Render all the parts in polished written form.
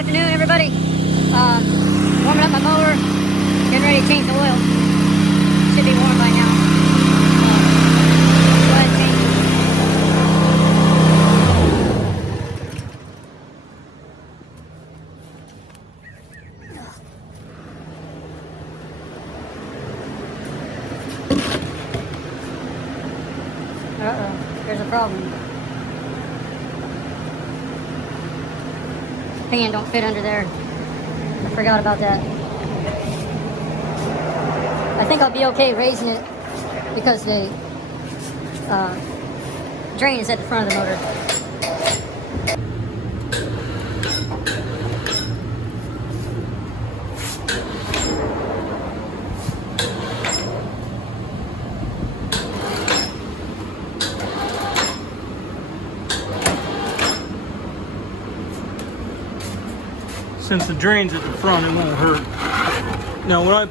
Afternoon, everybody. Warming up my mower, getting ready to change the oil. Should be warm by now. Go ahead and change it. Uh-oh, there's a problem. Pan don't fit under there. I forgot about that. I think I'll be okay raising it because the drain is at the front of the motor. Since the drain's at the front, it won't hurt. Now, when I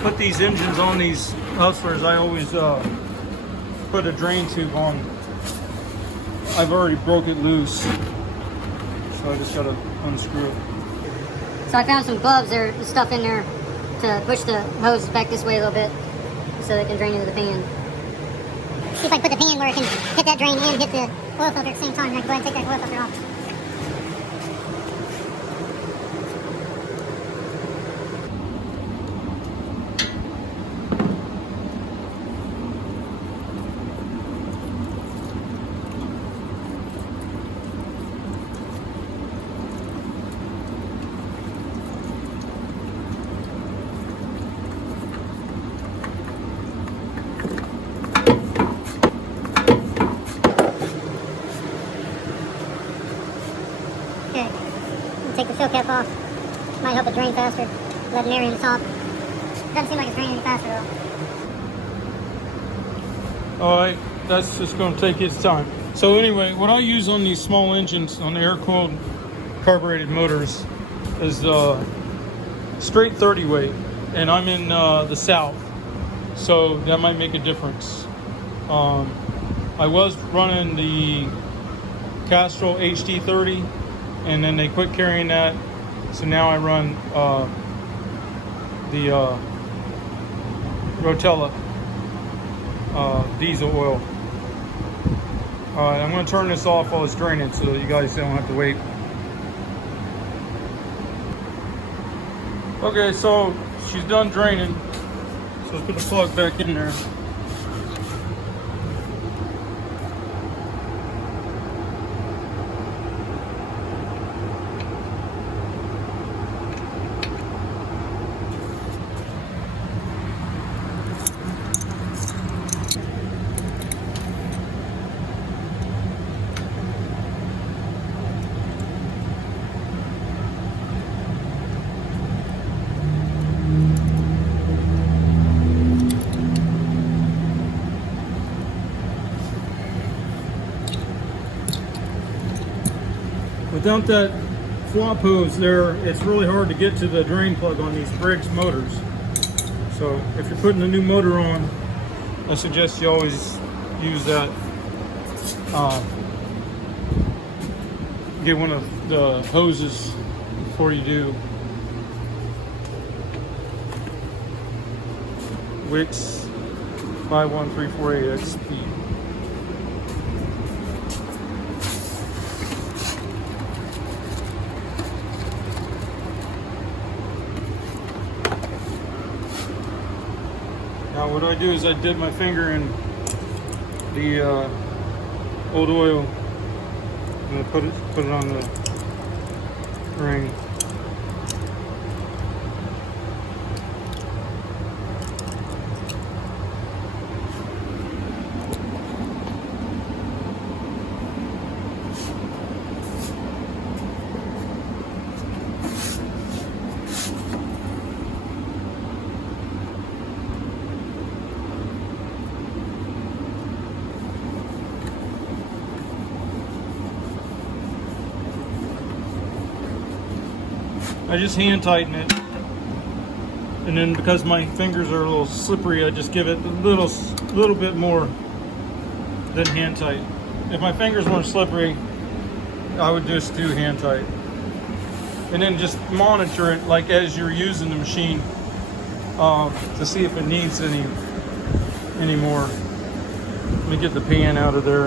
put these engines on these Hustlers, I always put a drain tube on. I've already broke it loose, so I just gotta unscrew it. So I found some gloves, there's stuff in there to push the hose back this way a little bit so they can drain into the pan. See if I can put the pan where it can hit that drain and hit the oil filter at the same time. And I can go ahead and take that oil filter off. Okay, take the seal cap off. Might help it drain faster. Let an area in the top. Doesn't seem like it's draining any faster though. Alright, that's just gonna take its time. So anyway, what I use on these small engines, on the air-cooled carbureted motors, is straight 30 weight, and I'm in the south, so that might make a difference. I was running the Castrol HD30, and then they quit carrying that, so now I run the Rotella diesel oil. Alright, I'm going to turn this off while it's draining so that you guys don't have to wait. Okay, so she's done draining, so let's put the plug back in there. Without that flop hose there, it's really hard to get to the drain plug on these Briggs motors. So if you're putting a new motor on, I suggest you always use that. Get one of the hoses before you do. Wix 51348XP. Now what I do is I dip my finger in the old oil and I put it on the ring. I just hand tighten it, and then because my fingers are a little slippery, I just give it a little bit more than hand tight. If my fingers weren't slippery, I would just do hand tight. and then just monitor it like as you're using the machine to see if it needs any more. Let me get the pan out of there.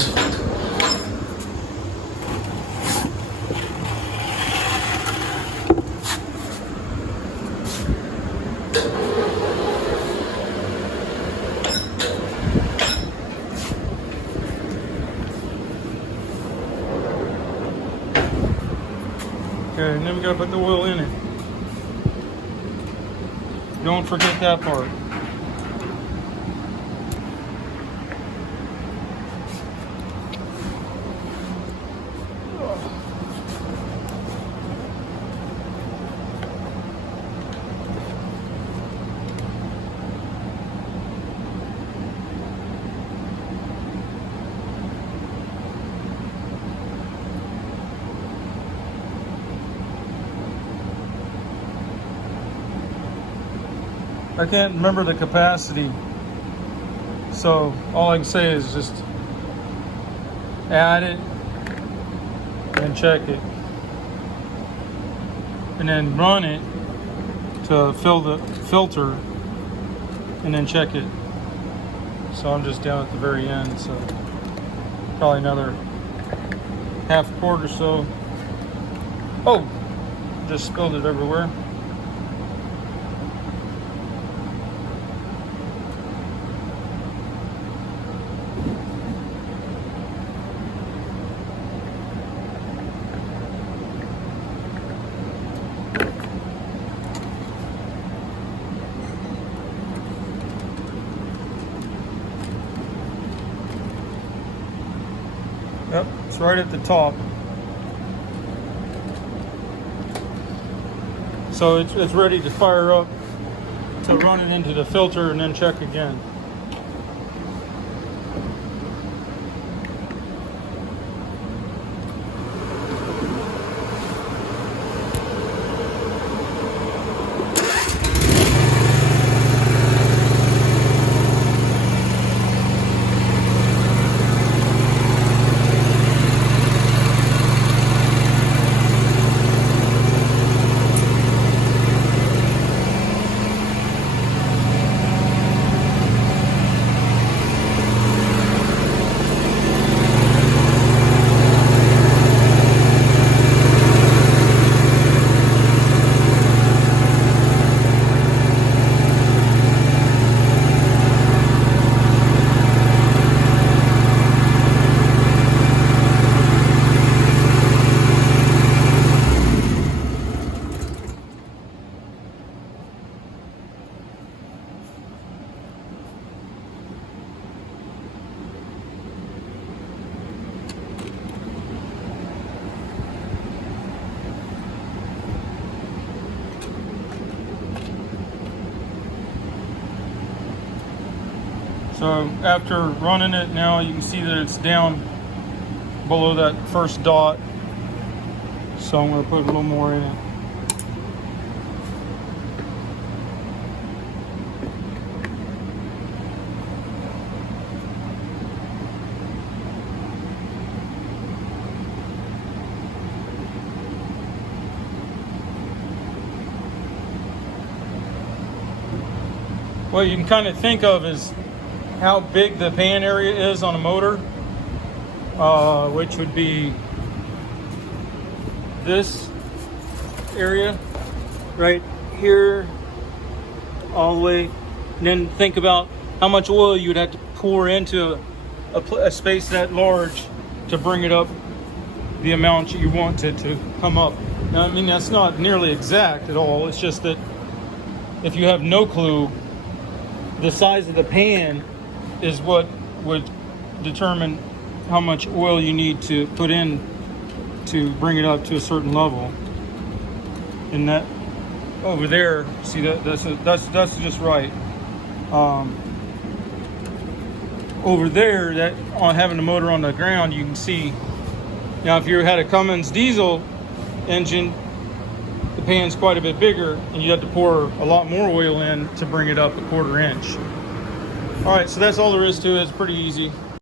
Okay, and then we gotta put the oil in it. Don't forget that part. I can't remember the capacity, so all I can say is just add it and check it, and then run it to fill the filter, and then check it. So I'm just down at the very end, so probably another half quart or so. Oh, just spilled it everywhere. Yep, it's right at the top. So it's ready to fire up to run it into the filter and then check again. So after running it, now you can see that it's down below that first dot. So I'm going to put a little more in it. What you can kind of think of is how big the pan area is on a motor, which would be this area right here all the way, and then think about how much oil you would have to pour into a space that large to bring it up the amount you want it to come up. Now, I mean, that's not nearly exact at all. It's just that if you have no clue, the size of the pan is what would determine how much oil you need to put in to bring it up to a certain level. And that over there, see that's just right. Over there, that on having the motor on the ground, you can see. Now, if you had a Cummins diesel engine, the pan's quite a bit bigger, and you have to pour a lot more oil in to bring it up a 1/4 inch. All right, so that's all there is to it. It's pretty easy.